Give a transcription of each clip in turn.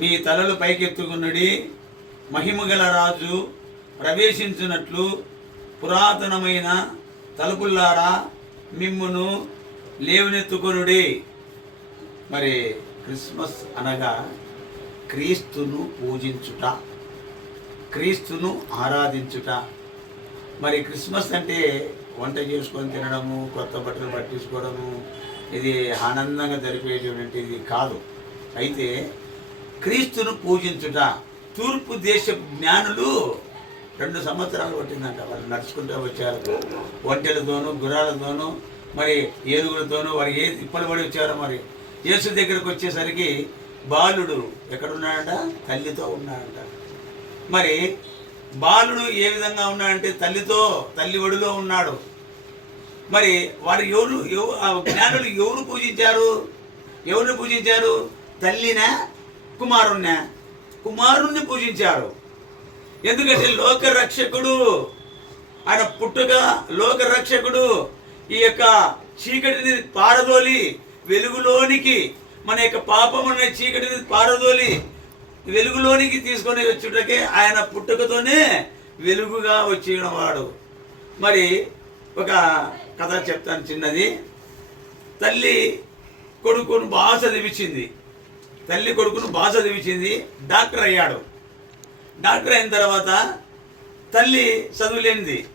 మీ తలలు పైకెత్తుకున్నడి మహిమగల రాజు ప్రవేశించినట్లు పురాతనమైన తలుపుల్లారా మిమ్మును లేవనెత్తుకొనుడి. మరి క్రిస్మస్ అనగా క్రీస్తును పూజించుట క్రీస్తును ఆరాధించుట. మరి క్రిస్మస్ అంటే వంట చేసుకొని తినడము కొత్త బట్టలు పట్టించుకోవడము ఇది ఆనందంగా జరిపేటువంటిది కాదు. అయితే క్రీస్తును పూజించుట. తూర్పు దేశ జ్ఞానులు రెండు సంవత్సరాలు పట్టిందంట. వాళ్ళు నడుచుకుంటూ వచ్చారు. ఒంటెలతోనూ గుర్రాలతోనూ మరి ఏనుగులతోనూ వారు ఏ ఇప్పటి పడి వచ్చారో మరి. యేసు దగ్గరకు వచ్చేసరికి బాలుడు ఎక్కడున్నాడంట? తల్లితో ఉన్నాడంట. మరి బాలుడు ఏ విధంగా ఉన్నాడంటే తల్లితో తల్లి ఒడిలో ఉన్నాడు. మరి వారు ఎవరు ఎవరు ఆ జ్ఞానులు ఎవరు పూజించారు? ఎవరిని పూజించారు? తల్లినా కుమారుణ్ణా. కుమారుణ్ణి పూజించారు. ఎందుకంటే లోక రక్షకుడు ఆయన పుట్టుక లోక రక్షకుడు ఈ యొక్క చీకటిని పారదోలి వెలుగులోనికి మన యొక్క పాపమున్న చీకటిని పారదోలి వెలుగులోనికి తీసుకొని వచ్చుటకే ఆయన పుట్టుకతోనే వెలుగుగా వచ్చిన వాడు మరి ఒక కథ చెప్తాను చిన్నది. తల్లి కొడుకును బాగా చదివించింది. తల్లి కొడుకును బాగా చదివించింది డాక్టర్ అయ్యాడు. డాక్టర్ అయిన తర్వాత తల్లి చదువులేనిది.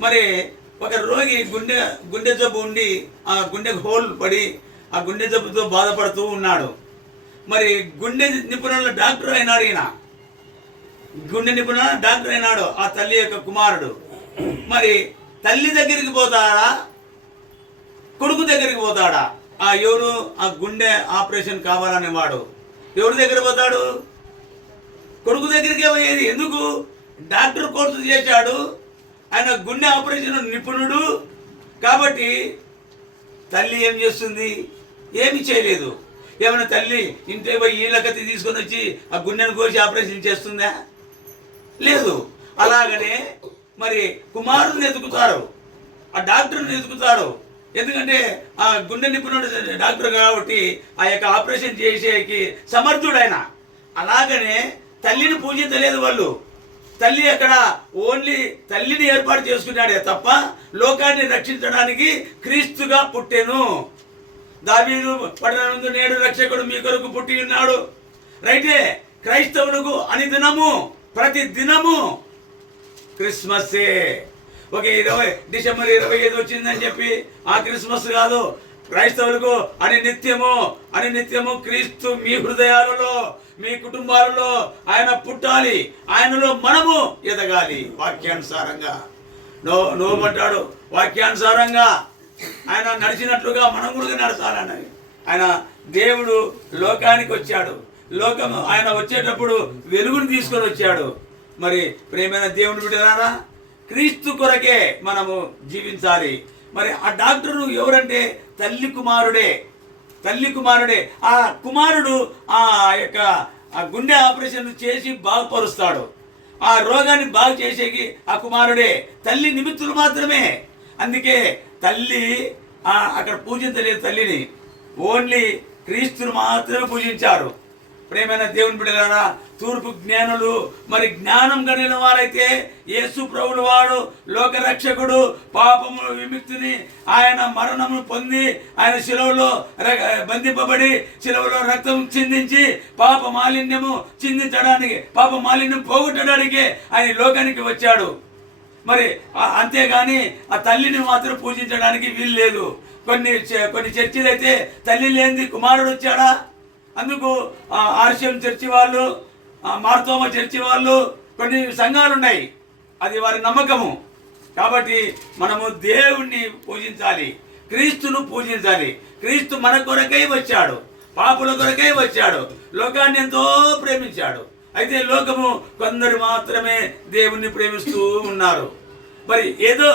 మరి ఒక రోగి గుండె గుండె జబ్బు ఉండి ఆ గుండె హోల్ పడి ఆ గుండె జబ్బుతో బాధపడుతూ ఉన్నాడు. మరి గుండె నిపుణుల డాక్టర్ అయినాడు ఈయన. గుండె నిపుణుల డాక్టర్ అయినాడు ఆ తల్లి యొక్క కుమారుడు. మరి తల్లి దగ్గరికి పోతాడా? కొడుకు దగ్గరికి పోతాడా? ఆ ఎవరు ఆ గుండె ఆపరేషన్ కావాలనే వాడు ఎవరి దగ్గర పోతాడు? కొడుకు దగ్గరికి పోయేది. ఎందుకు? డాక్టర్ కోర్సు చేశాడు. ఆయన గుండె ఆపరేషన్ నిపుణుడు. కాబట్టి తల్లి ఏం చేస్తుంది? ఏమి చేయలేదు. ఏమైనా తల్లి ఇంట్లో పోయి ఈలకత్తి తీసుకొని వచ్చి ఆ గుండెను కోసి ఆపరేషన్ చేస్తుందా? లేదు. అలాగనే మరి కుమారుని ఎదుగుతారు. ఆ డాక్టర్ని ఎదుగుతారు. ఎందుకంటే ఆ గుండె నిపుణుడు డాక్టర్ కాబట్టి ఆ యొక్క ఆపరేషన్ చేసేకి సమర్థుడైన. అలాగనే తల్లిని పూజించలేదు వాళ్ళు. తల్లి అక్కడ ఓన్లీ తల్లిని ఏర్పాటు చేసుకున్నాడే తప్ప లోకాన్ని రక్షించడానికి క్రీస్తుగా పుట్టెను. దావీదు పట్టణందు నేడు రక్షకుడు మీ కొరకు పుట్టి ఉన్నాడు. రైటే క్రైస్తవులకు అనుదినము ప్రతి దినము క్రిస్మస్సే ఒక ఇరవై డిసెంబర్ ఇరవై ఐదు వచ్చిందని చెప్పి ఆ క్రిస్మస్ కాదు క్రైస్తవులకు అని నిత్యము అని నిత్యము క్రీస్తు మీ హృదయాలలో మీ కుటుంబాలలో ఆయన పుట్టాలి ఆయనలో మనము ఎదగాలి వాక్యానుసారంగా. నో నోమంటాడు వాక్యానుసారంగా. ఆయన నడిచినట్లుగా మనం కూడా నడచాలన్నది ఆయన దేవుడు లోకానికి వచ్చాడు. లోకము ఆయన వచ్చేటప్పుడు వెలుగును తీసుకొని వచ్చాడు. మరి ప్రేమైన దేవుని బిడ్డలారా క్రీస్తు కొరకే మనము జీవించాలి. మరి ఆ డాక్టరు ఎవరంటే? తల్లి కుమారుడే. తల్లి కుమారుడే. ఆ కుమారుడు ఆ యొక్క ఆ గుండె ఆపరేషన్ చేసి బాగుపరుస్తాడు. ఆ రోగాన్ని బాగు చేసేకి ఆ కుమారుడే. తల్లి నిమిత్తులు మాత్రమే. అందుకే తల్లి అక్కడ పూజించలేదు తల్లిని. ఓన్లీ క్రీస్తును మాత్రమే పూజించారు ప్రేమైన దేవుని బిడ్డలారా తూర్పు జ్ఞానులు మరి జ్ఞానం కలిగిన వారైతే యేసు ప్రభుడు వాడు లోకరక్షకుడు పాపము విముక్తిని ఆయన మరణము పొంది ఆయన శిలువలో ర- బంధింపబడి శిలువలో రక్తం చిందించి పాప మాలిన్యము చిందించడానికి పాప మాలిన్యం పోగొట్టడానికి ఆయన లోకానికి వచ్చాడు. మరి అంతేగాని ఆ తల్లిని మాత్రం పూజించడానికి వీలు లేదు. కొన్ని చ- కొన్ని చర్చిలు అయితే తల్లి లేనిది కుమారుడు వచ్చాడా? అందుకు ఆ ఆర్షియం చర్చి వాళ్ళు మార్తోమ చర్చి వాళ్ళు కొన్ని సంఘాలు ఉన్నాయి అది వారి నమ్మకము. కాబట్టి మనము దేవుణ్ణి పూజించాలి. క్రీస్తును పూజించాలి. క్రీస్తు మన కొరకై వచ్చాడు. పాపుల కొరకై వచ్చాడు. లోకాన్ని ఎంతో ప్రేమించాడు. అయితే లోకము కొందరు మాత్రమే దేవుణ్ణి ప్రేమిస్తూ ఉన్నారు. మరి ఏదో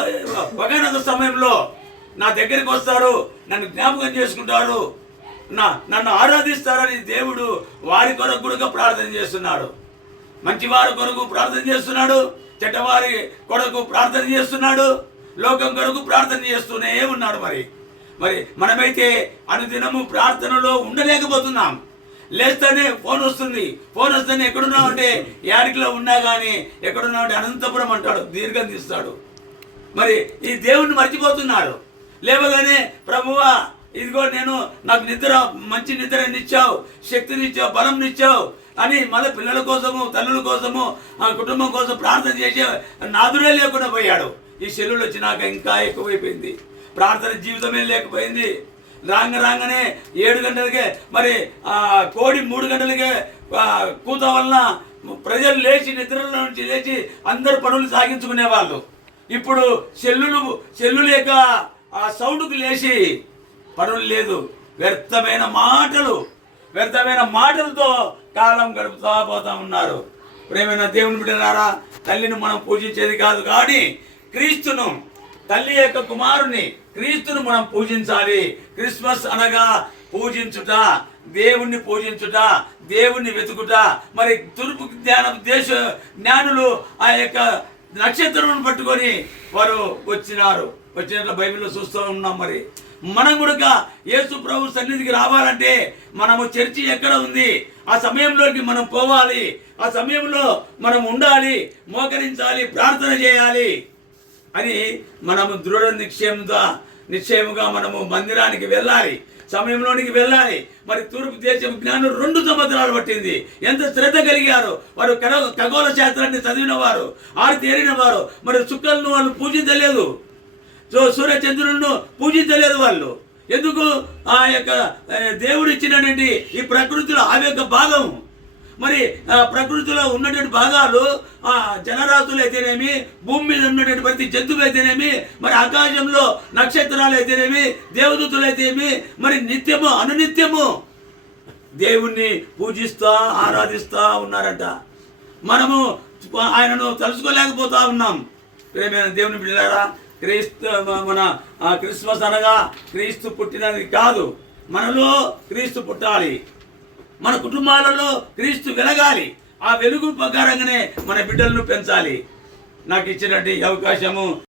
ఒకనొక సమయంలో నా దగ్గరికి వస్తారు నన్ను జ్ఞాపకం చేసుకుంటారు నా నన్ను ఆరాధిస్తారని దేవుడు వారి కొరకు కూడా ప్రార్థన చేస్తున్నాడు. మంచివారి కొరకు ప్రార్థన చేస్తున్నాడు చెడ్డవారి కొరకు ప్రార్థన చేస్తున్నాడు లోకం కొరకు ప్రార్థన చేస్తూనే ఉన్నాడు మరి. మరి మనమైతే అనుదినము ప్రార్థనలో ఉండలేకపోతున్నాం. లేస్తేనే ఫోన్ వస్తుంది. ఫోన్ వస్తేనే ఎక్కడున్నావు అంటే యాడికిలో ఉన్నా కానీ ఎక్కడున్నావు అంటే అనంతపురం అంటాడు దీర్ఘం తీస్తాడు. మరి ఈ దేవుణ్ణి మర్చిపోతున్నాడు లేవగానే ప్రభువా ఇదిగో నేను నాకు నిద్ర మంచి నిద్రనిచ్చావు శక్తినిచ్చావు బలంనిచ్చావు అని మళ్ళీ పిల్లల కోసము తల్లుల కోసము ఆ కుటుంబం కోసం ప్రార్థన చేసే నాదుడే లేకుండా పోయాడు. ఈ సెల్లులు వచ్చినాక ఇంకా ఎక్కువైపోయింది. ప్రార్థన జీవితమే లేకపోయింది. రాంగ రాగానే ఏడు గంటలకే మరి ఆ కోడి మూడు గంటలకే కూత వలన ప్రజలు లేచి నిద్రలో నుంచి లేచి అందరు పనులు సాగించుకునే వాళ్ళు ఇప్పుడు సెల్లులు సెల్లు లేక ఆ సౌండ్కు లేచి పనులు లేదు. వ్యర్థమైన మాటలు వ్యర్థమైన మాటలతో కాలం గడుపుతా పోతా ఉన్నారు. ప్రేమైన దేవుని బిడ్డలారా తల్లిని మనం పూజించేది కాదు కానీ క్రీస్తును తల్లి యొక్క కుమారుని క్రీస్తును మనం పూజించాలి. క్రిస్మస్ అనగా పూజించుట దేవుణ్ణి పూజించుట దేవుణ్ణి వెతుకుట. మరి తూర్పు జ్ఞాన దేశ జ్ఞానులు ఆ యొక్క నక్షత్రం పట్టుకొని వారు వచ్చినారు. వచ్చినట్లు బైబిల్లో చూస్తూ ఉన్నాం మరి. మనం కూడా యేసు ప్రభు సన్నిధికి రావాలంటే మనము చర్చి ఎక్కడ ఉంది? ఆ సమయంలోకి మనం పోవాలి. ఆ సమయంలో మనం ఉండాలి మోకరించాలి ప్రార్థన చేయాలి అని మనము దృఢ నిశ్చయముగా నిశ్చయముగా మనము మందిరానికి వెళ్ళాలి సమయంలోనికి వెళ్ళాలి. మరి తూర్పు దేశం జ్ఞానం రెండు సంవత్సరాలు పట్టింది. ఎంత శ్రద్ధ కలిగారు. వారు కర- ఖగోళ శాస్త్రాన్ని చదివిన వారు ఆరు తేరిన వారు. మరి చుక్కలను వాళ్ళు పూజించలేదు. సో సూర్య పూజించలేదు వాళ్ళు. ఎందుకు? ఆ యొక్క దేవుడు ఇచ్చినటువంటి ఈ ప్రకృతిలో ఆ యొక్క భాగం. మరి ప్రకృతిలో ఉన్నటువంటి భాగాలు ఆ జనరాతులు అయితేనేమి భూమి మీద ఉన్నటువంటి ప్రతి జంతువులు అయితేనేమి మరి ఆకాశంలో నక్షత్రాలు అయితేనేమి దేవదూతులు అయితేనేమి మరి నిత్యము అనునిత్యము దేవుణ్ణి పూజిస్తా ఆరాధిస్తా ఉన్నారట. మనము ఆయనను తలుసుకోలేకపోతా ఉన్నాం. ప్రేమైన దేవుని బిడ్డలారా క్రీస్తు మన క్రిస్మస్ అనగా క్రీస్తు పుట్టినది కాదు. మనలో క్రీస్తు పుట్టాలి. మన కుటుంబాలలో క్రీస్తు వెలగాలి. ఆ వెలుగు ప్రకారంగానే మన బిడ్డలను పెంచాలి. నాకు ఇచ్చినటువంటి అవకాశము